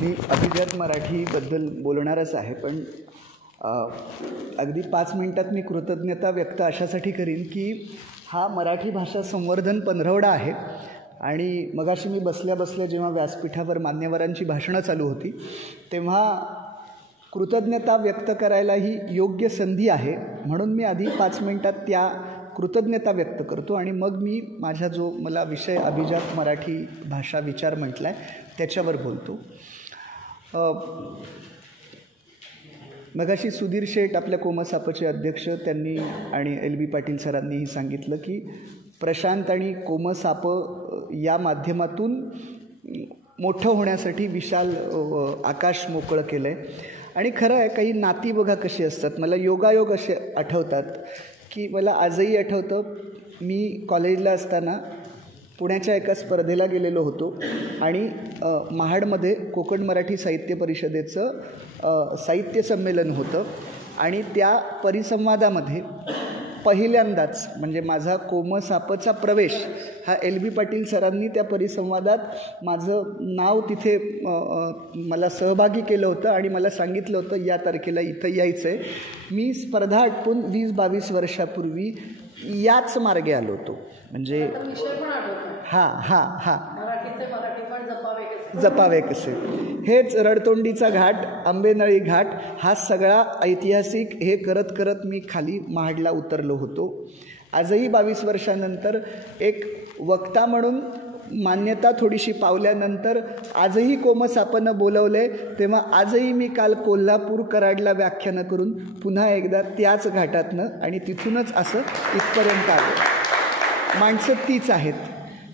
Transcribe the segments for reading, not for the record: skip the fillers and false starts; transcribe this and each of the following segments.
मी अभिजात मराठीबद्दल बोलणारच आहे, पण अगदी 5 मिनिटात मी कृतज्ञता व्यक्त अशासाठी करीन की हा मराठी भाषा संवर्धन पंधरवडा आहे आणि मगाशी मी बसल्या बसल्या जेव्हा व्यासपीठावर मान्यवरांची भाषणं चालू होती तेव्हा कृतज्ञता व्यक्त करायला ही योग्य संधी आहे, म्हणून मी आधी 5 मिनिटात त्या कृतज्ञता व्यक्त करतो आणि मग मी माझा जो मला विषय अभिजात मराठी भाषा विचार म्हटला आहे त्याच्यावर बोलतो. मगाशी सुधीर शेठ आपल्या कोमसापचे अध्यक्ष त्यांनी आणि LB पाटील सरांनीही सांगितलं की प्रशांत आणि कोमसाप या माध्यमातून मोठं होण्यासाठी विशाल आकाश मोकळं केलं आहे. आणि खरं आहे, काही नाती बघा कशी असतात. मला योगायोग असे आठवतात की मला आजही आठवतं, मी कॉलेजला असताना पुण्याच्या एका स्पर्धेला गेलेलो होतो आणि महाडमध्ये कोकण मराठी साहित्य परिषदेचं साहित्य संमेलन होतं आणि त्या परिसंवादामध्ये पहिल्यांदाच म्हणजे माझा कोमसापचा प्रवेश हा LB पाटील सरांनी त्या परिसंवादात माझं नाव तिथे मला सहभागी केलं होतं आणि मला सांगितलं होतं या तारखेला इथं यायचं आहे. मी स्पर्धा आटपून 20-22 वर्षापूर्वी याच मार्गे आलो होतो. म्हणजे जपावे कसे, हेच रडतोंडीचा घाट, आंबेनळी घाट, हा सगळा ऐतिहासिक हे करत करत मी खाली महाडला उतरलो होतो. आजही 22 वर्षानंतर एक वक्ता म्हणून मान्यता थोडीशी पावल्यानंतर आजही कोमसापनं बोलवले, तेव्हा आजही मी काल कोल्हापूर कराडला व्याख्यानं करून पुन्हा एकदा त्याच घाटातनं आणि तिथूनच असं इथपर्यंत आलं. माणसं तीच आहेत.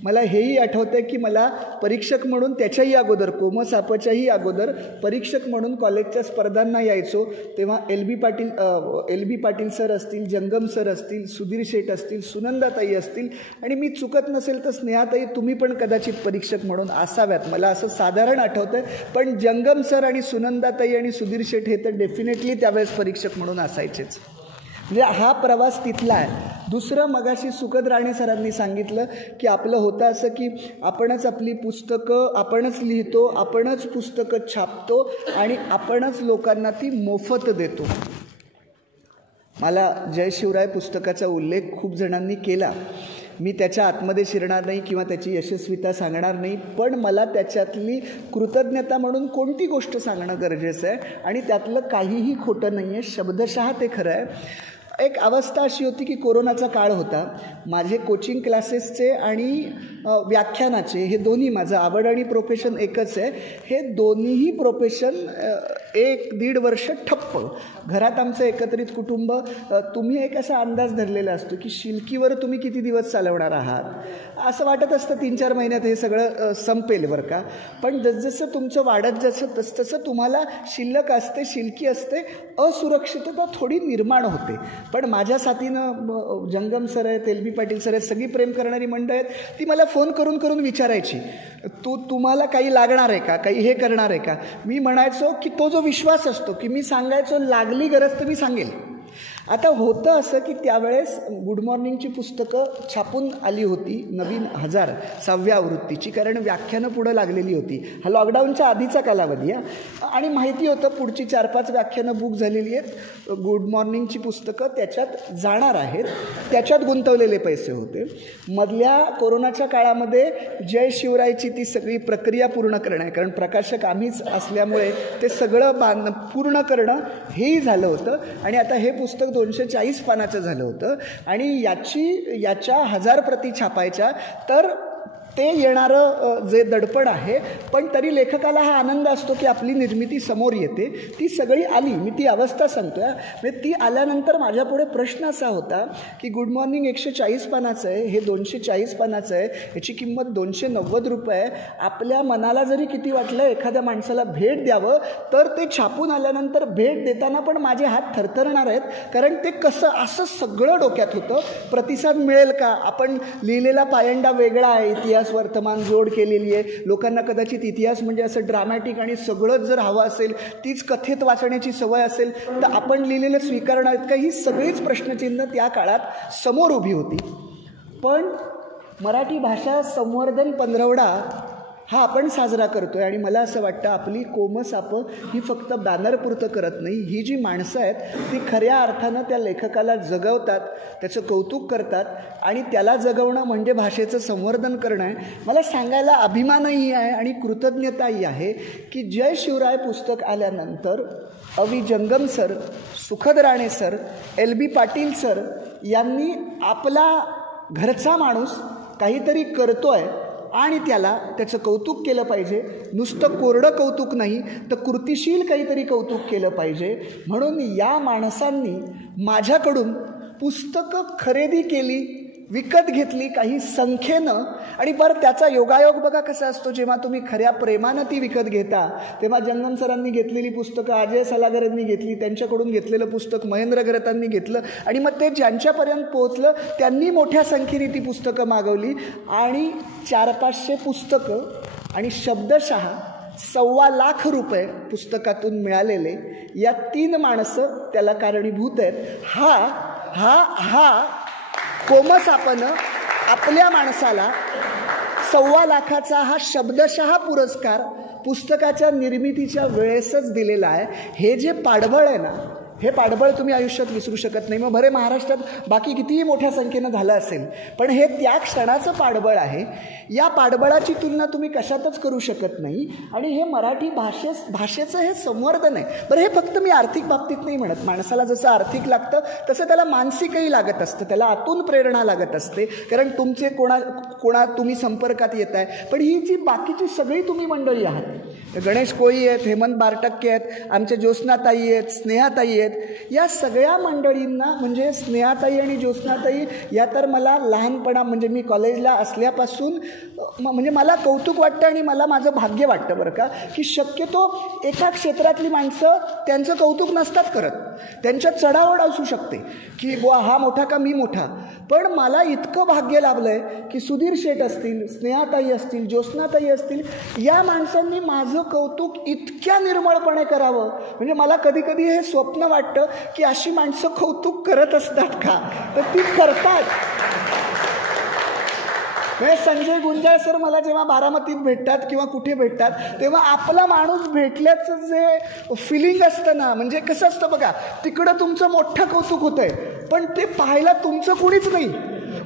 मला हेही आठवतं की मला परीक्षक म्हणून त्याच्याही अगोदर कोमसापच्याही अगोदर परीक्षक म्हणून कॉलेजच्या स्पर्धांना यायचो तेव्हा LB पाटील सर असतील, जंगम सर असतील, सुधीर शेठ असतील, सुनंदाताई असतील आणि मी चुकत नसेल तर स्नेहाताई तुम्ही पण कदाचित परीक्षक म्हणून असाव्यात, मला असं साधारण आठवतं. पण जंगम सर आणि सुनंदाताई आणि सुधीर शेठ हे तर डेफिनेटली त्यावेळेस परीक्षक म्हणून असायचेच. म्हणजे हा प्रवास तिथला आहे. दुसरं, मगाशी सुखद राणे सरांनी सांगितलं की आपलं होतं असं की आपणच आपली पुस्तकं आपणच लिहितो, आपणच पुस्तकं छापतो आणि आपणच लोकांना ती मोफत देतो. मला जय शिवराय पुस्तकाचा उल्लेख खूप जणांनी केला. मी त्याच्या आतमध्ये शिरणार नाही किंवा त्याची यशस्वीता सांगणार नाही, पण मला त्याच्यातली कृतज्ञता म्हणून कोणती गोष्ट सांगणं गरजेचं आहे आणि त्यातलं काहीही खोटं नाही आहे, शब्दशः ते खरं आहे. एक अवस्था अशी होती की कोरोनाचा काळ होता. माझे कोचिंग क्लासेसचे आणि व्याख्यानाचे हे दोन्ही, माझं आवड आणि प्रोफेशन एकच आहे, हे दोन्हीही प्रोफेशन 1-1.5 वर्ष ठप्प. घरात आमचं एकत्रित कुटुंब, तुम्ही एक असा अंदाज धरलेला असतो की शिल्कीवर तुम्ही किती दिवस चालवणार आहात. असं वाटत असतं 3-4 महिन्यात हे सगळं संपेल बरं का, पण जसजसं तुमचं वाढत जसं तसतसं तुम्हाला शिल्लक असते, शिल्की असते, असुरक्षितता थोडी निर्माण होते. पण माझ्या साथीनं जंगम सर आहेत, LB पाटील सर आहेत, सगळी प्रेम करणारी मंडळ आहेत, ती मला फोन करून करून विचारायची तुम्हाला काही लागणार आहे का, काही हे करणार आहे का. मी म्हणायचो की तो जो विश्वास असतो की मी सांगायचो लागली गरज तर मी सांगेल. आता होतं असं की त्यावेळेस गुड मॉर्निंगची पुस्तकं छापून आली होती, नवीन 6व्या आवृत्तीची, कारण व्याख्यानं पुढं लागलेली होती. हा लॉकडाऊनच्या आधीचा कालावधी आहे आणि माहिती होतं पुढची 4-5 व्याख्यानं बुक झालेली आहेत, गुड मॉर्निंगची पुस्तकं त्याच्यात जाणार आहेत, त्याच्यात गुंतवलेले पैसे होते. मधल्या कोरोनाच्या काळामध्ये जय शिवरायची ती सगळी प्रक्रिया पूर्ण करणं आहे, कारण प्रकाशक आम्हीच असल्यामुळे ते सगळं पूर्ण करणं हेही झालं होतं. आणि आता हे पुस्तक 240 पानाचं झालं होतं आणि याच्या 1000 प्रती छापायच्या, तर ते येणारं जे दडपण आहे, पण तरी लेखकाला हा आनंद असतो की आपली निर्मिती समोर येते. ती सगळी आली, मी ती अवस्था सांगतो आहे. म्हणजे ती आल्यानंतर माझ्यापुढे प्रश्न असा होता की गुड मॉर्निंग 140 पानाचं आहे, हे 240 पानाचं आहे, याची किंमत 290 रुपये आहे. आपल्या मनाला जरी किती वाटलं एखाद्या माणसाला भेट द्यावं, तर ते छापून आल्यानंतर भेट देताना पण माझे हात थरथरणार आहेत, कारण ते कसं असं सगळं डोक्यात होतं. प्रतिसाद मिळेल का, आपण लिहिलेला पायंडा वेगळा आहे, इतिहास वर्तमान जोड केलेली आहे, लोकांना कदाचित इतिहास म्हणजे असं ड्रामॅटिक आणि सगळंच जर हवं असेल, तीच कथेत वाचण्याची सवय असेल तर आपण लिहिलेलं स्वीकारणार आहेत का, ही सगळीच प्रश्नचिन्ह त्या काळात समोर उभी होती. पण मराठी भाषा संवर्धन पंधरवडा हा आपण साजरा करतोय. आणि मला असं वाटतं आपली कोमसापं ही फक्त बॅनरपुरतं करत नाही. ही जी माणसं आहेत ती खऱ्या अर्थानं त्या लेखकाला जगवतात, त्याचं कौतुक करतात आणि त्याला जगवणं म्हणजे भाषेचं संवर्धन करणं आहे. मला सांगायला अभिमानही आहे आणि कृतज्ञताही आहे की जय शिवराय पुस्तक आल्यानंतर अवि जंगम सर, सुखद Rane sir, LB Patil sir यांनी आपला घरचा माणूस काहीतरी करतोय आणि त्याचं कौतुक केलं पाहिजे. नुसतं कोरडं कौतुक नाही तर कृतिशील काहीतरी कौतुक केलं पाहिजे. म्हणून या माणसांनी माझ्याकडून पुस्तकं खरेदी केली, विकत घेतली काही संख्येनं. आणि बरं त्याचा योगायोग बघा कसा असतो. जेव्हा तुम्ही खऱ्या प्रेमानं ती विकत घेता तेव्हा जंगम सरांनी घेतलेली पुस्तकं अजय सलागरांनी घेतली, त्यांच्याकडून घेतलेलं पुस्तक महेंद्र घरतांनी घेतलं आणि मग ते ज्यांच्यापर्यंत पोहोचलं त्यांनी मोठ्या संख्येने ती पुस्तकं मागवली आणि 400-500 पुस्तकं आणि शब्दशः 1.25 रुपये पुस्तकातून मिळालेले या 3 माणसं त्याला कारणीभूत आहेत. हा कोमसापनं आपल्या माणसाला 1.25 हा शब्दशः पुरस्कार पुस्तकाच्या निर्मितीच्या वेळेसच दिलेला आहे. हे जे पाठबळ आहे ना, हे पाठबळ तुम्ही आयुष्यात विसरू शकत नाही. मग भरे महाराष्ट्रात बाकी कितीही मोठ्या संख्येनं झालं असेल पण हे त्या क्षणाचं पाठबळ आहे. या पाठबळाची तुलना तुम्ही कशातच करू शकत नाही. आणि हे मराठी भाषेचं हे संवर्धन आहे. बरं हे फक्त मी आर्थिक बाबतीत नाही म्हणत. माणसाला जसं आर्थिक लागतं तसं त्याला मानसिकही लागत असतं, त्याला आतून प्रेरणा लागत असते. कारण तुमचे कोणा तुम्ही संपर्कात येत आहे. पण ही जी बाकीची सगळी तुम्ही मंडळी आहात, गणेश कोळी आहेत, हेमंत बारटक्के आहेत, आमच्या ज्योत्स्नाताई आहेत, स्नेहाताई आहेत, या सगळ्या मंडळींना म्हणजे स्नेहाताई आणि ज्योत्स्नाताई या तर मला लहानपणा म्हणजे मी कॉलेजला असल्यापासून म्हणजे मला कौतुक वाटतं आणि मला माझं भाग्य वाटतं बरं का की शक्यतो एका क्षेत्रातली माणसं त्यांचं कौतुक नसतात करत. त्यांच्यात चढावड असू शकते की बुवा हा मोठा का मी मोठा. पण मला इतकं भाग्य लाभलं आहे की सुधीर शेठ असतील, स्नेहाताई असतील, ज्योत्स्नाताई असतील, या माणसांनी माझं कौतुक इतक्या निर्मळपणे करावं. म्हणजे मला कधी कधी हे स्वप्न वाटतं की अशी माणसं कौतुक करत असतात का, तर ती करतात. म्हणजे संजय गुंजाळ सर मला जेव्हा बारामतीत भेटतात किंवा कुठे भेटतात तेव्हा आपला माणूस भेटल्याचं जे फिलिंग असतं ना, म्हणजे कसं असतं बघा, तिकडं तुमचं मोठं कौतुक होतंय पण ते पाहायला तुमचं कुणीच नाही.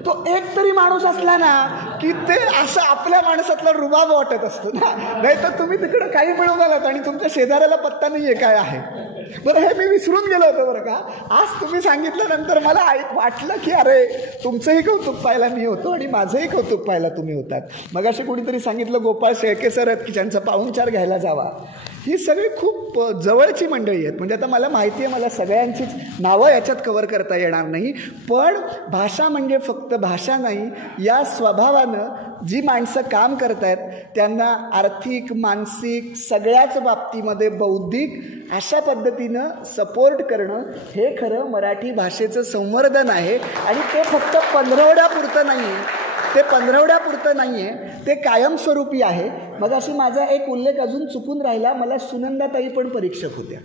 तो एक तरी माणूस असला ना की ते असं आपल्या माणसातला रुबाब वाटत असतो ना. नाही तर तुम्ही तिकडं काही मिळवून आलात आणि तुमच्या शेजाऱ्याला पत्ता नाही आहे काय आहे. बरं हे मी विसरून गेलो होतो बरं का. आज तुम्ही सांगितल्यानंतर मला वाटलं की अरे तुमचंही कौतुक पाहायला मी होतो आणि माझंही कौतुक पाहायला तुम्ही होतात. मगाशी कोणीतरी सांगितलं गोपाळ शेळके सर आहेत की ज्यांचा पाहुणचार घ्यायला जावा. ही सगळी खूप जवळची मंडळी आहेत. म्हणजे आता मला माहिती आहे मला सगळ्यांचीच नावं याच्यात कव्हर करता येणार नाही. पण भाषा म्हणजे फक्त भाषा नाही, या स्वभावानं जी माणसं काम करत आहेत त्यांना आर्थिक, मानसिक सगळ्याच बाबतीमध्ये बौद्धिक अशा पद्धतीनं सपोर्ट करणं हे खरं मराठी भाषेचं संवर्धन आहे. आणि ते फक्त पंधरवड्यापुरतं नाही, ते पंधरवड्यापुरतं नाही आहे, ते कायमस्वरूपी आहे. मग अशी माझा एक उल्लेख अजून चुकून राहिला. मला सुनंदाताई पण परीक्षक होत्या.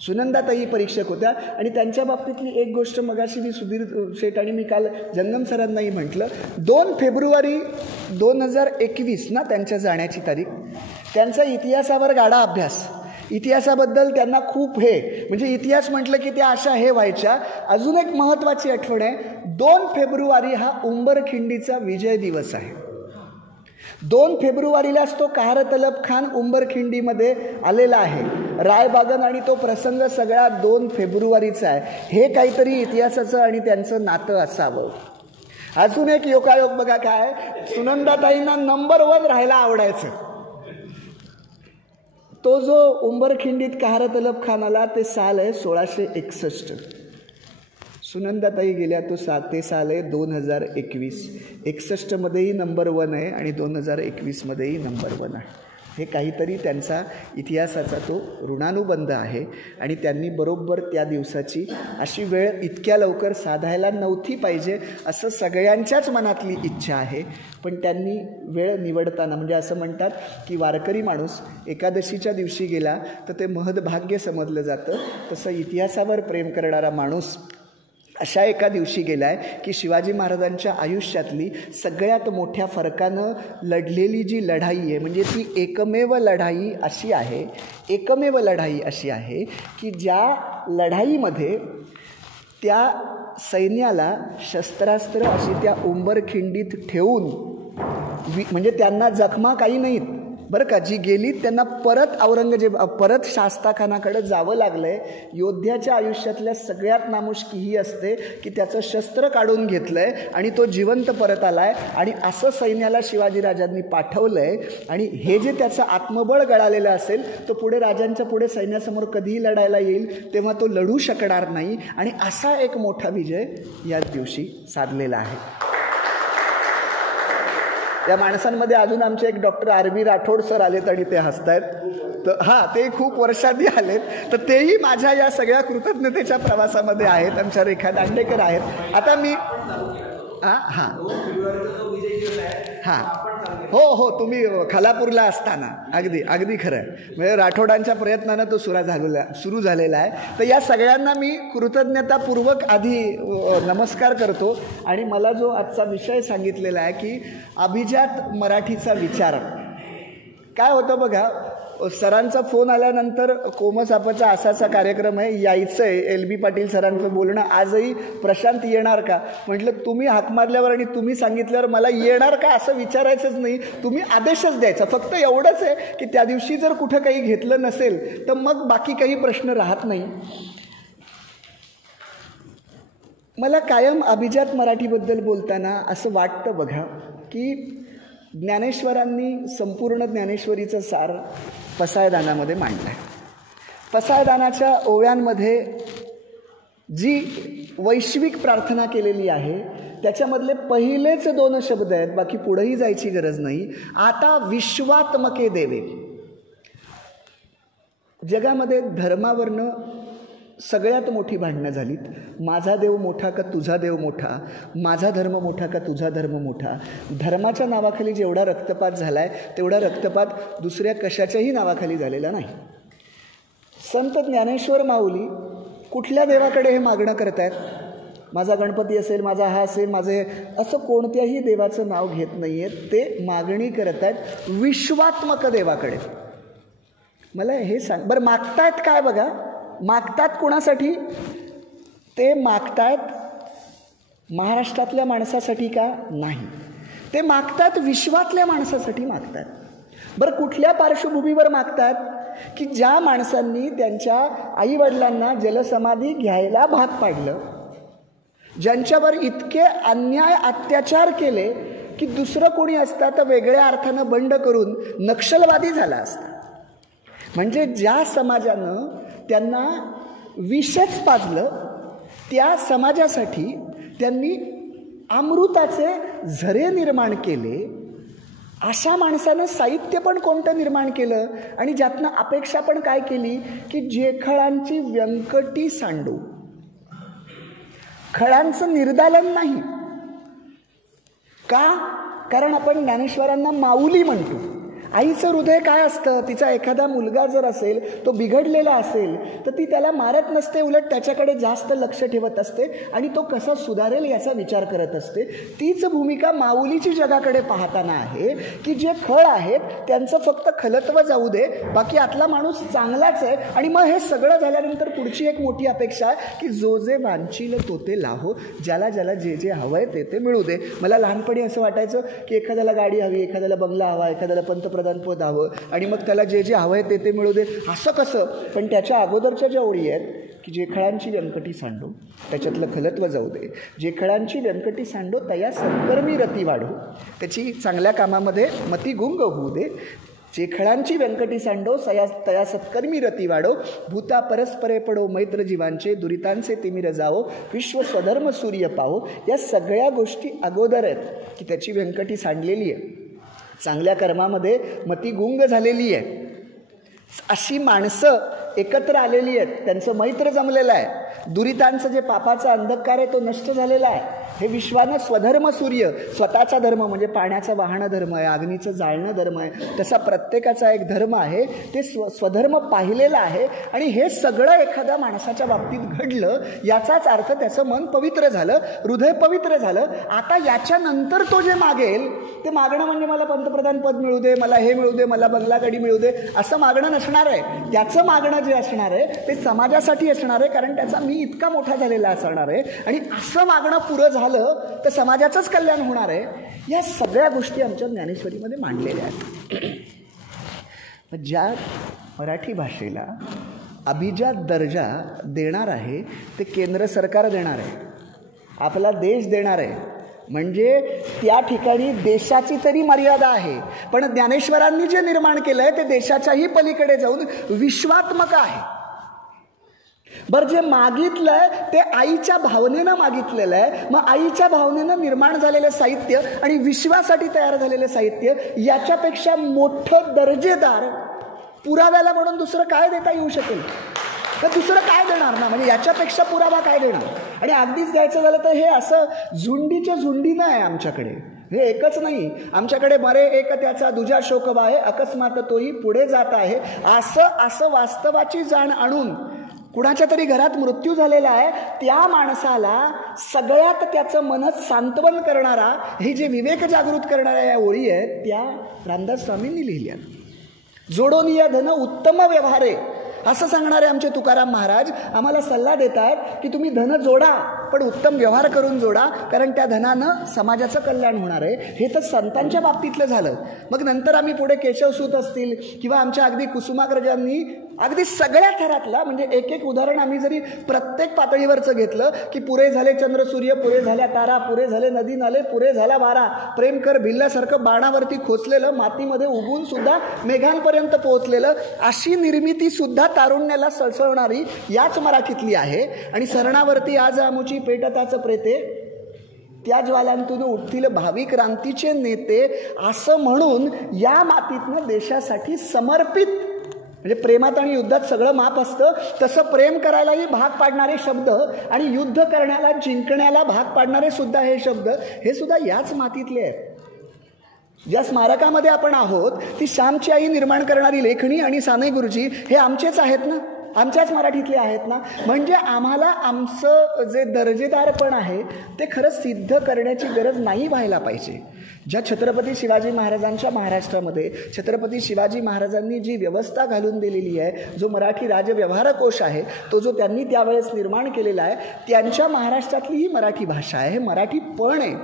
सुनंदाताई परीक्षक होत्या आणि त्यांच्या बाबतीतली एक गोष्ट मगाशी मी सुधीर शेठ आणि मी काल जंगम सरांनाही म्हटलं. 2 फेब्रुवारी 2021 ना त्यांच्या जाण्याची तारीख. त्यांचा इतिहासावर गाढा अभ्यास, इतिहासाबद्दल त्यांना खूप म्हणजे इतिहास म्हटलं की त्या अशा व्हायच्या. अजून एक महत्त्वाची आठवण आहे, 2 फेब्रुवारी हा उंबरखिंडीचा विजय दिवस आहे. 2 फेब्रुवारीलाच तो कहार तलब खान उंबरखिंडीमध्ये आलेला आहे. रायबागन आणि तो प्रसंग सगळा 2 फेब्रुवारीचा आहे. हे काहीतरी इतिहासाचं आणि त्यांचं नातं असावं. अजून एक योगायोग बघा काय, सुनंदाताईंना नंबर 1 राहायला आवडायचं. तो जो उंबरखिंडीत कहार तलब खान आला ते साल आहे 1661. सुनंदाताई गेल्या ते साल आहे 2021. 61मध्येही नंबर 1 आहे आणि 2021मध्येही नंबर 1 आहे. हे काहीतरी त्यांचा इतिहासाचा तो ऋणानुबंध आहे. आणि त्यांनी बरोबर त्या दिवसाची अशी वेळ इतक्या लवकर साधायला नव्हती पाहिजे असं सगळ्यांच्याच मनातली इच्छा आहे. पण त्यांनी वेळ निवडताना म्हणजे असं म्हणतात की वारकरी माणूस एकादशीच्या दिवशी गेला तर ते महद्भाग्य समजलं जातं. तसं इतिहासावर प्रेम करणारा माणूस अशा एका दिवशी गेलाय की शिवाजी महाराजांच्या आयुष्यातली सगळ्यात मोठ्या फरकानं लढलेली जी लढाई आहे, म्हणजे ती एकमेव लढाई अशी आहे की ज्या लढाईमध्ये त्या सैन्याला शस्त्रास्त्र अशी त्या उंबरखिंडीत ठेवून म्हणजे त्यांना जखमा काही नाहीत बरं का, जी गेली त्यांना परत शास्ताखानाकडे जावं लागलंय. योद्ध्याच्या आयुष्यातल्या सगळ्यात नामुष्की ही असते की त्याचं शस्त्र काढून घेतलंय आणि तो जिवंत परत आलाय आणि असं सैन्याला शिवाजीराजांनी पाठवलंय. आणि हे जे त्याचं आत्मबळ गळालेलं असेल तो पुढे राजांच्या पुढे सैन्यासमोर कधीही लढायला येईल तेव्हा तो लढू शकणार नाही. आणि असा एक मोठा विजय याच दिवशी साधलेला आहे. या माणसांमध्ये अजून आमचे एक डॉक्टर आर.व्ही. राठोड सर आलेत आणि ते हसतायत. तर हां, ते खूप वर्षांनी आलेत, तर तेही माझ्या या सगळ्या कृतज्ञतेच्या प्रवासामध्ये आहेत. आमच्या रेखा दांडेकर आहेत. आता मी हां हो तुम्ही खालापूरला असताना अगदी खरं आहे. म्हणजे राठोडांच्या प्रयत्नानं तो सुरू झालेला आहे. तर या सगळ्यांना मी कृतज्ञतापूर्वक आधी नमस्कार करतो. आणि मला जो आजचा विषय सांगितलेला आहे की अभिजात मराठीचा विचार, काय होतं बघा, सरांचा फोन आल्यानंतर कोमसापाचा असाचा कार्यक्रम आहे, यायचं आहे, LB पाटील सरांचं बोलणं आजही, प्रशांत येणार का, म्हटलं तुम्ही हाक मारल्यावर आणि तुम्ही सांगितल्यावर मला येणार का असं विचारायचंच नाही, तुम्ही आदेशच द्यायचा. फक्त एवढंच आहे की त्या दिवशी जर कुठं काही घेतलं नसेल तर मग बाकी काही प्रश्न राहत नाही. मला कायम अभिजात मराठीबद्दल बोलताना असं वाटतं बघा की ज्ञानेश्वरांनी संपूर्ण ज्ञानेश्वरीचं सार पसायदानामध्ये मांडलं आहे. पसायदानाच्या ओव्यांमध्ये जी वैश्विक प्रार्थना केलेली आहे त्याच्यामधले पहिलेच 2 शब्द आहेत, बाकी पुढेही जायची गरज नाही. आता विश्वात्मके देवे. जगामध्ये धर्मावरनं सगळ्यात मोठी भांडणं झालीत. माझा देव मोठा का तुझा देव मोठा, माझा धर्म मोठा का तुझा धर्म मोठा. धर्माच्या नावाखाली जेवढा रक्तपात झाला आहे तेवढा रक्तपात दुसऱ्या कशाच्याही नावाखाली झालेला नाही. संत ज्ञानेश्वर माऊली कुठल्या देवाकडे हे मागणं करत आहेत? माझा गणपती असेल, माझा हा असेल, माझे, असं कोणत्याही देवाचं नाव घेत नाही आहेत. ते मागणी करत आहेत विश्वात्मक देवाकडे. मला हे सांग बरं, मागतायत काय बघा, मागतात कोणासाठी? ते मागतात महाराष्ट्रातल्या माणसासाठी का? नाही, ते मागतात विश्वातल्या माणसासाठी मागतात. बरं, कुठल्या पार्श्वभूमीवर मागतात? की ज्या माणसांनी त्यांच्या आईवडिलांना जलसमाधी घ्यायला भाग पाडलं, ज्यांच्यावर इतके अन्याय अत्याचार केले की दुसरं कोणी असता तर वेगळ्या अर्थानं बंड करून नक्षलवादी झाला असता. म्हणजे ज्या समाजानं त्यांना विषच पाजलं त्या समाजासाठी त्यांनी अमृताचे झरे निर्माण केले. अशा माणसानं साहित्य पण कोणतं निर्माण केलं आणि ज्यातनं अपेक्षा पण काय केली की जेखळांची व्यंकटी सांडू. खळांचं निर्दालन नाही का? कारण आपण ज्ञानेश्वरांना माऊली म्हणतो. आईचं हृदय काय असतं? तिचा एखादा मुलगा जर असेल, तो बिघडलेला असेल तर ती त्याला मारत नसते, उलट त्याच्याकडे जास्त लक्ष ठेवत असते आणि तो कसा सुधारेल याचा विचार करत असते. तीच भूमिका माऊलीची जगाकडे पाहताना आहे की जे खळ आहेत त्यांचं फक्त खलत्व जाऊ दे, बाकी आतला माणूस चांगलाच आहे. आणि मग हे सगळं झाल्यानंतर पुढची एक मोठी अपेक्षा आहे की जो जे वांछील तो ते लाहो, ज्याला ज्याला जे जे हवं आहे ते ते मिळू दे. मला लहानपणी असं वाटायचं की एखाद्याला गाडी हवी, एखाद्याला बंगला हवा, एखाद्याला पंतप्रधान पद हवं आणि मग त्याला जे जे हवं आहे ते ते मिळू दे. असं कसं? पण त्याच्या अगोदरच्या ज्या ओळी आहेत की जेखळांची व्यंकटी सांडो, त्याच्यातलं खलत्व जाऊ दे. जेखळांची व्यंकटी सांडो तया सत्कर्मी रती वाढो, त्याची चांगल्या कामामध्ये मती गुंग होऊ दे. जेखळांची व्यंकटी सांडो तया सत्कर्मी रती वाढो. भूता परस्परे पडो मैत्र जीवांचे, दुरितांचे तिमिर जावो, विश्व स्वधर्म सूर्य पाहो. या सगळ्या गोष्टी अगोदर आहेत की त्याची व्यंकटी सांडलेली आहे, चांगल्या कर्मामध्ये मती गुंग झालेली आहे. अशी माणसं एकत्र आलेली आहेत, त्यांचं मैत्र जमलेलं आहे. दुरितांचं जे पापाचा अंधकार आहे तो नष्ट झालेला आहे. हे विश्वानं स्वधर्म सूर्य, स्वतःचा धर्म म्हणजे पाण्याचं वाहणं धर्म आहे, अग्नीचं जाळणं धर्म आहे, तसा प्रत्येकाचा एक धर्म आहे. ते स्वधर्म पाहिलेला आहे आणि हे सगळं एखाद्या माणसाच्या बाबतीत घडलं याचाच अर्थ त्याचं मन पवित्र झालं, हृदय पवित्र झालं. आता याच्यानंतर तो जे मागेल ते मागणं म्हणजे मला पंतप्रधान पद मिळू दे, मला हे मिळू दे, मला बंगला गाडी मिळू दे असं मागणं नसणार आहे. त्याचं मागणं जे असणार आहे ते समाजासाठी असणार आहे, कारण त्याचा मी इतका मोठा झालेला असणार आहे आणि असं मागणं पुरं झालं तर समाजाचंच कल्याण होणार आहे. या सगळ्या गोष्टी आमच्या ज्ञानेश्वरीमध्ये मांडलेल्या आहेत. ज्या मराठी भाषेला अभिजात दर्जा देणार आहे ते केंद्र सरकार देणार आहे, आपला देश देणार आहे. म्हणजे त्या ठिकाणी देशाची तरी मर्यादा आहे, पण ज्ञानेश्वरांनी जे निर्माण केलं आहे ते देशाच्याही पलीकडे जाऊन विश्वात्मक आहे. बरं, जे मागितलंय ते आईच्या भावनेनं मागितलेलं आहे. मग आईच्या भावनेनं निर्माण झालेलं साहित्य आणि विश्वासाठी तयार झालेलं साहित्य याच्यापेक्षा मोठं दर्जेदार पुराव्याला म्हणून दुसरं काय देता येऊ शकेल? तर दुसरं काय देणार ना, म्हणजे याच्यापेक्षा पुरावा काय देणार? आणि अगदीच द्यायचं झालं तर हे असं झुंडीच्या झुंडीनं आहे आमच्याकडे. हे एकच नाही, आमच्याकडे मरे एक त्याचा दुजा शोकवा आहे, अकस्मात तोही पुढे जात आहे. असं वास्तवाची जाण आणून कुणाच्या तरी घरात मृत्यू झालेला आहे त्या माणसाला सगळ्यात त्याचं मनच सांत्वन करणारा, हे जे विवेक जागृत करणाऱ्या या ओळी आहेत त्या रामदास स्वामींनी लिहिल्या. जोडोनिया धन उत्तम व्यवहारे असं सांगणारे आमचे तुकाराम महाराज आम्हाला सल्ला देत आहेत की तुम्ही धन जोडा, पण उत्तम व्यवहार करून जोडा, कारण त्या धनानं समाजाचं कल्याण होणार आहे. हे तर संतांच्या बाबतीतलं झालं. मग नंतर आम्ही पुढे केशवसूत असतील किंवा आमच्या अगदी कुसुमाग्रजांनी अगदी सगळ्या थरातला, म्हणजे एक एक उदाहरण आम्ही जरी प्रत्येक पातळीवरचं घेतलं की पुरे झाले चंद्र सूर्य, पुरे झाल्या तारा, पुरे झाले नदी नाले, पुरे झाला वारा, प्रेम कर भिल्ल्यासारखं बाणावरती खोचलेलं, मातीमध्ये उगून सुद्धा मेघांपर्यंत पोहोचलेलं, अशी निर्मिती सुद्धा तारुण्याला सळसळणारी याच मराठीतली आहे. आणि सरणावरती आज आमुची पेटताचं प्रेते, त्या ज्वालांतून उठतील भावी क्रांतीचे नेते, असं म्हणून या मातीतनं देशासाठी समर्पित, म्हणजे प्रेमात आणि युद्धात सगळं माप असतं तसं प्रेम करायलाही भाग पाडणारे शब्द आणि युद्ध करण्याला जिंकण्याला भाग पाडणारे सुद्धा हे शब्द, हे सुद्धा याच मातीतले आहेत. ज्या स्मारकामध्ये आपण आहोत ती श्यामची आई निर्माण करणारी लेखणी आणि साने गुरुजी हे आमचेच आहेत ना, आमच्याच मराठीतले आहेत ना. म्हणजे आम्हाला आमचं जे दर्जेदारपण आहे ते खरं सिद्ध करण्याची गरज नाही व्हायला पाहिजे. ज्या छत्रपती शिवाजी महाराजांच्या महाराष्ट्रामध्ये छत्रपती शिवाजी महाराजांनी जी व्यवस्था घालून दिलेली आहे, जो मराठी राजव्यवहार कोश आहे, तो जो त्यांनी त्यावेळेस निर्माण केलेला आहे, त्यांच्या महाराष्ट्रातली ही मराठी भाषा आहे, हे मराठीपण आहे.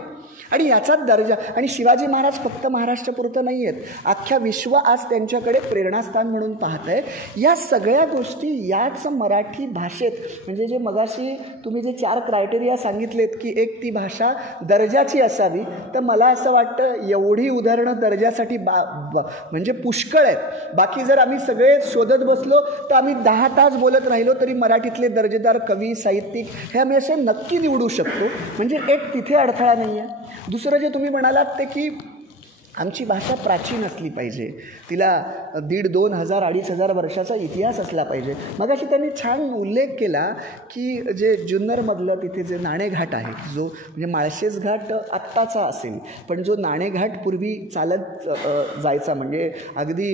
आणि याचा दर्जा, आणि शिवाजी महाराज फक्त महाराष्ट्रापुरतं नाही आहेत, अख्ख्या विश्व आज त्यांच्याकडे प्रेरणास्थान म्हणून पाहत आहे. या सगळ्या गोष्टी याच मराठी भाषेत, म्हणजे जे मगाशी तुम्ही जे 4 क्रायटेरिया सांगितलेत की एक ती भाषा दर्जाची असावी, तर मला असं वाटतं एवढी उदाहरणं दर्जासाठी म्हणजे पुष्कळ आहेत. बाकी जर आम्ही सगळे शोधत बसलो तर आम्ही 10 तास बोलत राहिलो तरी मराठीतले दर्जेदार कवी साहित्यिक हे आम्ही असे नक्की निवडू शकतो. म्हणजे एक तिथे अडथळा नाही आहे. दुसरं जे तुम्ही म्हणालात ते की आमची भाषा प्राचीन असली पाहिजे, तिला 1,500, 2,000, 2,500 वर्षाचा इतिहास असला पाहिजे. मगाशी त्यांनी छान उल्लेख केला की जे जुन्नरमधलं तिथे जे नाणेघाट आहे, जो म्हणजे माळशेज घाट आत्ताचा असेल, पण जो नाणेघाट पूर्वी चालत जायचा, म्हणजे अगदी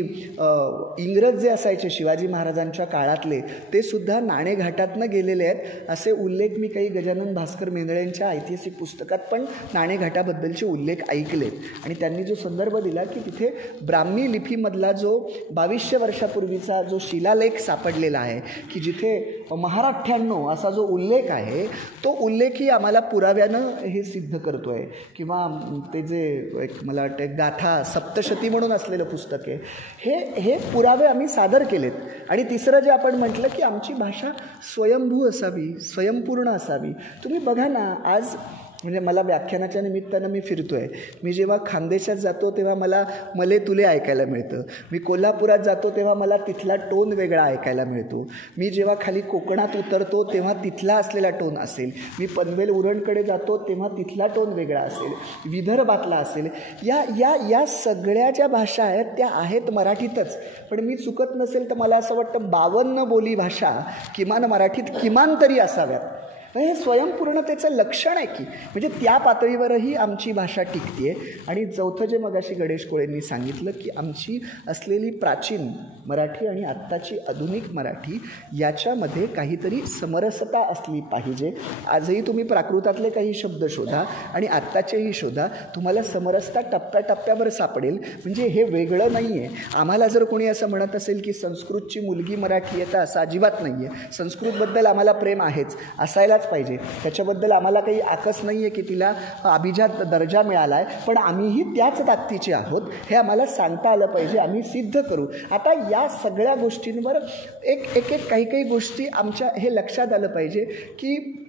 इंग्रज जे असायचे शिवाजी महाराजांच्या काळातले, ते सुद्धा नाणेघाटातनं गेलेले आहेत असे उल्लेख मी काही गजानन भास्कर मेंदळेंच्या ऐतिहासिक पुस्तकात पण नाणेघाटाबद्दलचे उल्लेख ऐकलेत. आणि त्यांनी जो संदर्भ दिला की तिथे ब्राह्मी लिपीमधला जो 2200 वर्षापूर्वीचा जो शिलालेख सापडलेला आहे की जिथे महाराष्ट्रांनो असा जो उल्लेख आहे, तो उल्लेखही आम्हाला पुराव्यानं हे सिद्ध करतो आहे. किंवा ते जे एक मला वाटतं गाथा सप्तशती म्हणून असलेलं पुस्तक आहे, हे पुरावे आम्ही सादर केलेत. आणि तिसरं जे आपण म्हटलं की आमची भाषा स्वयंभू असावी, स्वयंपूर्ण असावी. तुम्ही बघा ना, आज म्हणजे मला व्याख्यानाच्या निमित्तानं मी फिरतो आहे, मी जेव्हा खानदेशात जातो तेव्हा मला मले तुले ऐकायला मिळतं, मी कोल्हापुरात जातो तेव्हा मला तिथला टोन वेगळा ऐकायला मिळतो, मी जेव्हा खाली कोकणात उतरतो तेव्हा तिथला असलेला टोन असेल, मी पनवेल उरणकडे जातो तेव्हा तिथला टोन वेगळा असेल, विदर्भातला असेल. या सगळ्या ज्या भाषा आहेत त्या आहेत मराठीतच. पण मी चुकत नसेल तर मला असं वाटतं 52 बोली भाषा किमान मराठीत किमान तरी असाव्यात. हे स्वयंपूर्णतेचं लक्षण आहे की, म्हणजे त्या पातळीवरही आमची भाषा टिकते आहे. आणि चौथं जे मगाशी गणेश कोळेंनी सांगितलं की आमची असलेली प्राचीन मराठी आणि आत्ताची आधुनिक मराठी याच्यामध्ये काहीतरी समरसता असली पाहिजे. आजही तुम्ही प्राकृतातले काही शब्द शोधा आणि आत्ताचेही शोधा, तुम्हाला समरसता टप्प्याटप्प्यावर सापडेल. म्हणजे हे वेगळं नाही आहे. आम्हाला जर कोणी असं म्हणत असेल की संस्कृतची मुलगी मराठी आहे, तर असं अजिबात नाही आहे. संस्कृतबद्दल आम्हाला प्रेम आहेच, असायलाच पाहिजे. त्याच्याबद्दल आम्हाला काही आकस नाही आहे की तिला अभिजात दर्जा मिळाला आहे, पण आम्हीही त्याच ताकदीचे आहोत हे आम्हाला सांगता आलं पाहिजे, आम्ही सिद्ध करू. आता या सगळ्या गोष्टींवर एक काही गोष्टी आमच्या हे लक्षात आलं पाहिजे की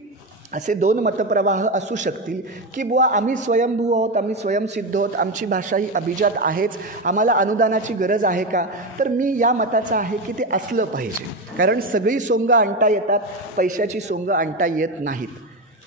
असे दोन मतप्रवाह असू शकतील की बुवा आम्ही स्वयंभू आहोत, आम्ही स्वयंसिद्ध आहोत, आमची भाषा ही अभिजात आहेच, आम्हाला अनुदानाची गरज आहे का? तर मी या मताचा आहे की ते असलं पाहिजे. कारण सगळी सोंगं आणता येतात, पैशाची सोंगं आणता येत नाहीत.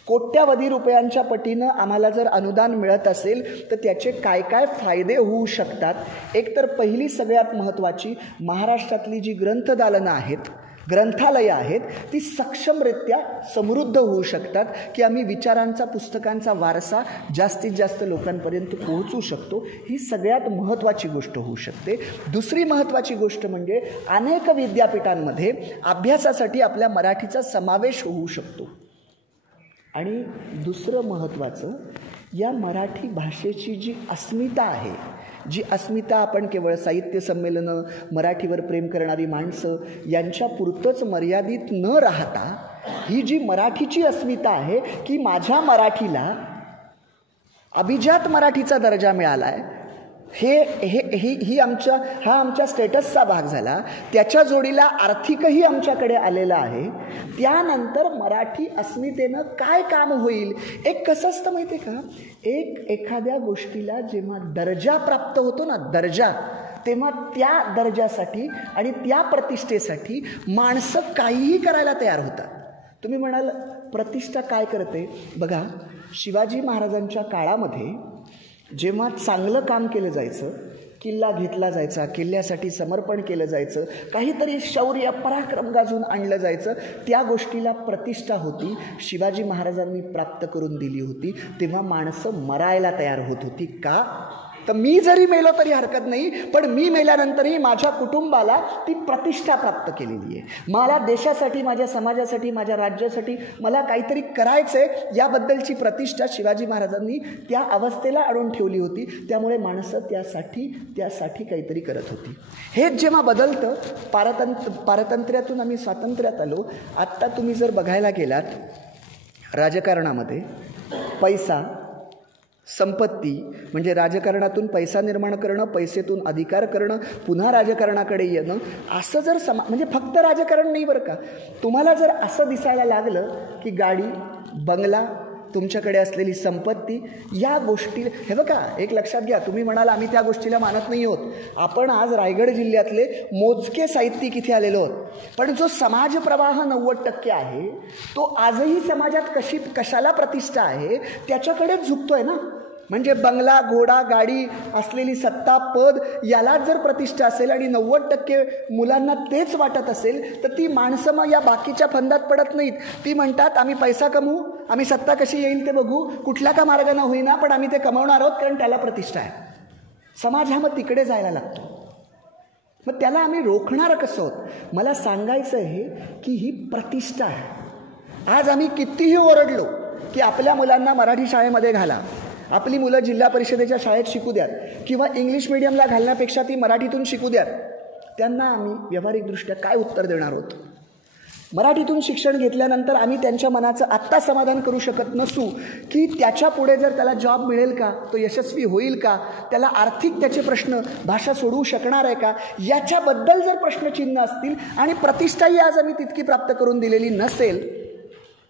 कोट्यावधी रुपयांच्या पटीनं आम्हाला जर अनुदान मिळत असेल तर त्याचे काय काय फायदे होऊ शकतात. एक तर पहिली सगळ्यात महत्त्वाची, महाराष्ट्रातली जी ग्रंथदालनं आहेत, ग्रंथालयं आहेत, ती सक्षमरित्या समृद्ध होऊ शकतात की आम्ही विचारांचा, पुस्तकांचा वारसा जास्तीत जास्त लोकांपर्यंत पोहोचू शकतो. ही सगळ्यात महत्त्वाची गोष्ट होऊ शकते. दुसरी महत्त्वाची गोष्ट म्हणजे अनेक विद्यापीठांमध्ये अभ्यासासाठी आपल्या मराठीचा समावेश होऊ शकतो. आणि दुसरं महत्त्वाचं, या मराठी भाषेची जी अस्मिता आहे, जी अस्मिता आपण केवळ साहित्य संमेलनं, मराठीवर प्रेम करणारी माणसं यांच्या पुरतंच मर्यादित न राहता, ही जी मराठीची अस्मिता आहे की माझ्या मराठीला अभिजात मराठीचा दर्जा मिळाला आहे, हा आमच्या स्टेटसचा भाग झाला. त्याच्या जोडीला आर्थिकही आमच्याकडे आलेला आहे. त्यानंतर मराठी अस्मितेनं काय काम होईल? एक कसं असतं माहिती आहे का, एखाद्या गोष्टीला जेव्हा दर्जा प्राप्त होतो ना, दर्जा, तेव्हा त्या दर्जासाठी आणि त्या प्रतिष्ठेसाठी माणसं काहीही करायला तयार होतात. तुम्ही म्हणाल प्रतिष्ठा काय करते? बघा, शिवाजी महाराजांच्या काळामध्ये जेव्हा चांगलं काम केलं जायचं, किल्ला घेतला जायचा, किल्ल्यासाठी समर्पण केलं जायचं, काहीतरी शौर्य पराक्रम गाजून आणलं जायचं, त्या गोष्टीला प्रतिष्ठा होती, शिवाजी महाराजांनी प्राप्त करून दिली होती. तेव्हा माणसं मरायला तयार होत होती. का? तर मी जरी मेलो तरी हरकत नाही, पण मी मेल्यानंतरही माझ्या कुटुंबाला ती प्रतिष्ठा प्राप्त केलेली आहे. मला देशासाठी, माझ्या समाजासाठी, माझ्या राज्यासाठी मला काहीतरी करायचं आहे, याबद्दलची प्रतिष्ठा शिवाजी महाराजांनी त्या अवस्थेला आणून ठेवली होती. त्यामुळे माणसं त्यासाठी काहीतरी करत होती. हेच जेव्हा बदलतं, पारतंत्र्यातून आम्ही स्वातंत्र्यात आलो. आत्ता तुम्ही जर बघायला गेलात राजकारणामध्ये, पैसा, संपत्ती, म्हणजे राजकारणातून पैसा निर्माण करणं, पैसेतून अधिकार करणं, पुन्हा राजकारणाकडे येणं, असं जर म्हणजे फक्त राजकारण नाही बरं का. तुम्हाला जर असं दिसायला लागलं की गाडी, बंगला, तुमच्याकडे असलेली संपत्ती, या गोष्टी, हे बघा एक लक्षात घ्या, तुम्ही म्हणाल आम्ही त्या गोष्टीला मानत नाही आहोत. आपण आज रायगड जिल्ह्यातले मोजके साहित्यिक इथे आलेलो आहोत, पण जो समाज प्रवाह 90% आहे, तो आजही समाजात कशाला प्रतिष्ठा आहे त्याच्याकडेच झुकतोय ना. म्हणजे बंगला, घोडा, गाडी असलेली सत्ता, पद, यालाच जर प्रतिष्ठा असेल आणि 90% मुलांना तेच वाटत असेल, तर ती माणसं मग या बाकीच्या फंदात पडत नाहीत. ती म्हणतात आम्ही पैसा कमवू, आम्ही सत्ता कशी येईल ते बघू, कुठल्या का मार्गाने होईना, पण आम्ही ते कमावणार आहोत, कारण त्याला प्रतिष्ठा आहे. समाज हा मग तिकडे जायला लागतो. मग त्याला आम्ही रोखणार कसं आहोत? मला सांगायचं आहे की ही प्रतिष्ठा आहे. आज आम्ही कितीही ओरडलो की आपल्या मुलांना मराठी शाळेमध्ये घाला, आपली मुलं जिल्हा परिषदेच्या शाळेत शिकू द्यात, किंवा इंग्लिश मिडियमला घालण्यापेक्षा ती मराठीतून शिकू द्यात, त्यांना आम्ही व्यावहारिकदृष्ट्या काय उत्तर देणार आहोत? मराठीतून शिक्षण घेतल्यानंतर आम्ही त्यांच्या मनाचं आत्ता समाधान करू शकत नसू की त्याच्या पुढे जर त्याला जॉब मिळेल का, तो यशस्वी होईल का, त्याला आर्थिक त्याचे प्रश्न, भाषा सोडवू शकणार आहे का, याच्याबद्दल जर प्रश्नचिन्ह असतील आणि प्रतिष्ठाही आज आम्ही तितकी प्राप्त करून दिलेली नसेल,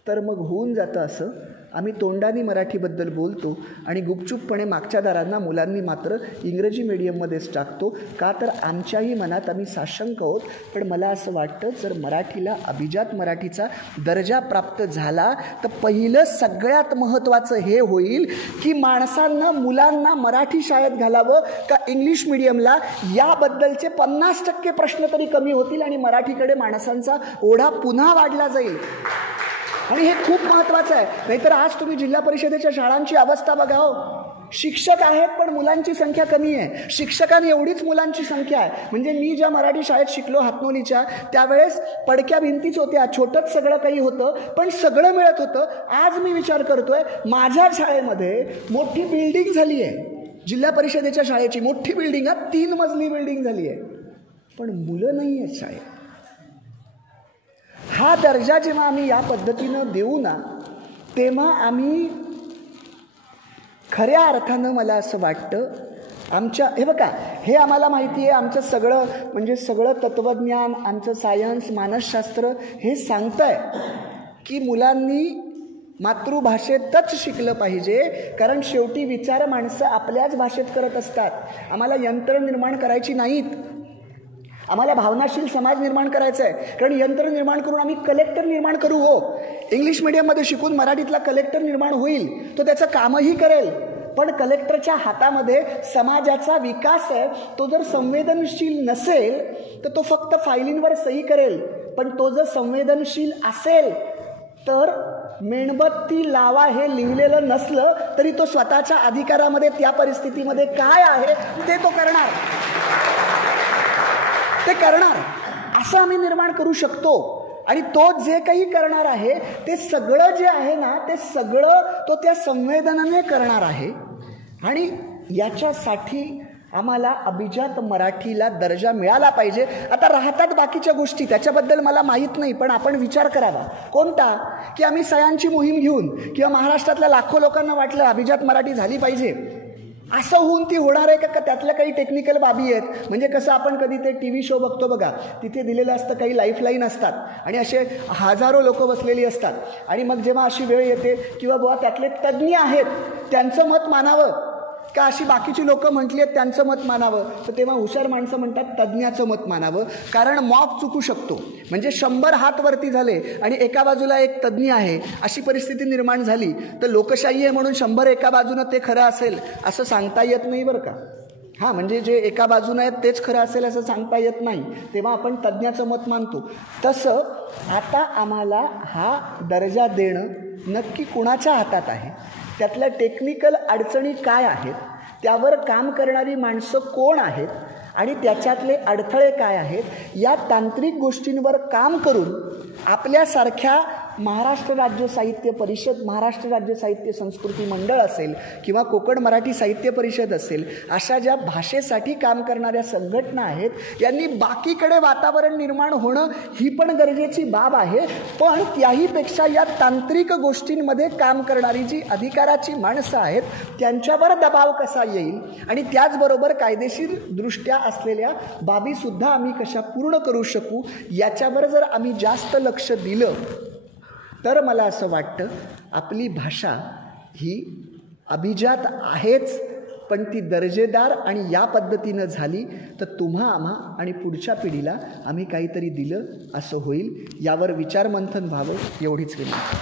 तर मग होऊन जातं असं, आम्ही तोंडाने मराठीबद्दल बोलतो आणि गुपचूपपणे मागच्या दारांना मुलांनी मात्र इंग्रजी मीडियममध्येच टाकतो. का? तर आमच्याही मनात आम्ही साशंक आहोत. पण मला असं वाटतं, जर मराठीला अभिजात मराठीचा दर्जा प्राप्त झाला तर पहिलं सगळ्यात महत्त्वाचं हे होईल की माणसांना, मुलांना मराठी शाळेत घालावं का इंग्लिश मीडियमला, याबद्दलचे 50% प्रश्न तरी कमी होतील आणि मराठीकडे माणसांचा ओढा पुन्हा वाढला जाईल. आणि हे खूप महत्त्वाचं आहे. नाहीतर आज तुम्ही जिल्हा परिषदेच्या शाळांची अवस्था बघा हो. शिक्षक आहेत पण मुलांची संख्या कमी आहे. शिक्षकांनी एवढीच मुलांची संख्या आहे. म्हणजे मी ज्या मराठी शाळेत शिकलो हातनोलीच्या, त्यावेळेस पडक्या भिंतीच होत्या, छोटंच सगळं काही होतं, पण सगळं मिळत होतं. आज मी विचार करतोय, माझ्या शाळेमध्ये मोठी बिल्डिंग झाली आहे, जिल्हा परिषदेच्या शाळेची मोठी बिल्डिंग आहे, 3 मजली बिल्डिंग झाली आहे, पण मुलं नाही आहेत शाळेत. हा दर्जा जेव्हा आम्ही या पद्धतीनं देऊ ना, तेव्हा आम्ही खऱ्या अर्थानं, मला असं वाटतं, आमच्या हे बघा, हे आम्हाला माहिती आहे, आमचं सगळं म्हणजे सगळं तत्त्वज्ञान, आमचं सायन्स, मानसशास्त्र हे सांगतं आहे की मुलांनी मातृभाषेतच शिकलं पाहिजे. कारण शेवटी विचार माणसं आपल्याच भाषेत करत असतात. आम्हाला यंत्र निर्माण करायची नाहीत, आम्हाला भावनाशील समाज निर्माण करायचा आहे. कारण यंत्र निर्माण करून आम्ही कलेक्टर निर्माण करू. हो, इंग्लिश मिडियममध्ये शिकून मराठीतला कलेक्टर निर्माण होईल, तो त्याचं कामही करेल, पण कलेक्टरच्या हातामध्ये समाजाचा विकास आहे. तो जर संवेदनशील नसेल तर तो फक्त फायलींवर सही करेल, पण तो जर संवेदनशील असेल तर मेणबत्ती लावा हे लिहिलेलं नसलं तरी तो स्वतःच्या अधिकारामध्ये त्या परिस्थितीमध्ये काय आहे ते तो करणार, ते करणार. असं आम्ही निर्माण करू शकतो. आणि तो जे काही करणार आहे ते सगळं जे आहे ना, ते सगळं तो त्या संवेदनाने करणार आहे. आणि याच्यासाठी आम्हाला अभिजात मराठीला दर्जा मिळाला पाहिजे. आता राहतात बाकीच्या गोष्टी, त्याच्याबद्दल मला माहीत नाही, पण आपण विचार करावा. कोणता? की आम्ही सयांची मोहीम घेऊन किंवा महाराष्ट्रातल्या लाखो लोकांना वाटलं अभिजात मराठी झाली पाहिजे, असं होऊन ती होणार आहे का? त्यातल्या काही टेक्निकल बाबी आहेत. म्हणजे कसं आपण कधी ते TV शो बघतो बघा, तिथे दिलेलं असतं काही लाईफलाईन असतात आणि असे हजारो लोक बसलेली असतात. आणि मग जेव्हा अशी वेळ येते किंवा बुवा त्यातले तज्ज्ञ आहेत त्यांचं मत मानावं का अशी बाकीची लोक म्हटली आहेत त्यांचं मत मानावं, तर तेव्हा हुशार माणसं म्हणतात तज्ज्ञाचं मत मानावं. कारण मॉब चुकू शकतो. म्हणजे 100 हात वरती झाले आणि एका बाजूला एक तज्ज्ञ आहे, अशी परिस्थिती निर्माण झाली तर लोकशाही आहे म्हणून 100 एका बाजूनं ते खरं असेल असं सांगता येत नाही बरं का. हां, म्हणजे जे एका बाजूनं आहेत तेच खरं असेल असं सांगता येत नाही. तेव्हा आपण तज्ज्ञाचं मत मानतो. तसं आता आम्हाला हा दर्जा देणं नक्की कुणाच्या हातात आहे, त्यातल्या टेक्निकल अडचणी काय आहेत, त्यावर काम करणारी माणसं कोण आहेत आणि त्याच्यातले अडथळे काय आहेत, या तांत्रिक गोष्टींवर काम करून आपल्यासारख्या महाराष्ट्र राज्य साहित्य परिषद, महाराष्ट्र राज्य साहित्य संस्कृती मंडळ असेल किंवा कोकण मराठी साहित्य परिषद असेल, अशा ज्या भाषेसाठी काम करणाऱ्या संघटना आहेत, यांनी बाकीकडे वातावरण निर्माण होणं ही पण गरजेची बाब आहे. पण त्याहीपेक्षा या तांत्रिक गोष्टींमध्ये काम करणारी जी अधिकाराची माणसं आहेत त्यांच्यावर दबाव कसा येईल आणि त्याचबरोबर कायदेशीर दृष्ट्या असलेल्या बाबीसुद्धा आम्ही कशा पूर्ण करू शकू, याच्यावर जर आम्ही जास्त लक्ष दिलं तर मला असं वाटतं आपली भाषा ही अभिजात आहेच, पण ती दर्जेदार आणि या पद्धतीनं झाली तर तुम्हा आम्हा आणि पुढच्या पिढीला आम्ही काहीतरी दिलं असं होईल. यावर विचारमंथन व्हावं एवढीच विनंती.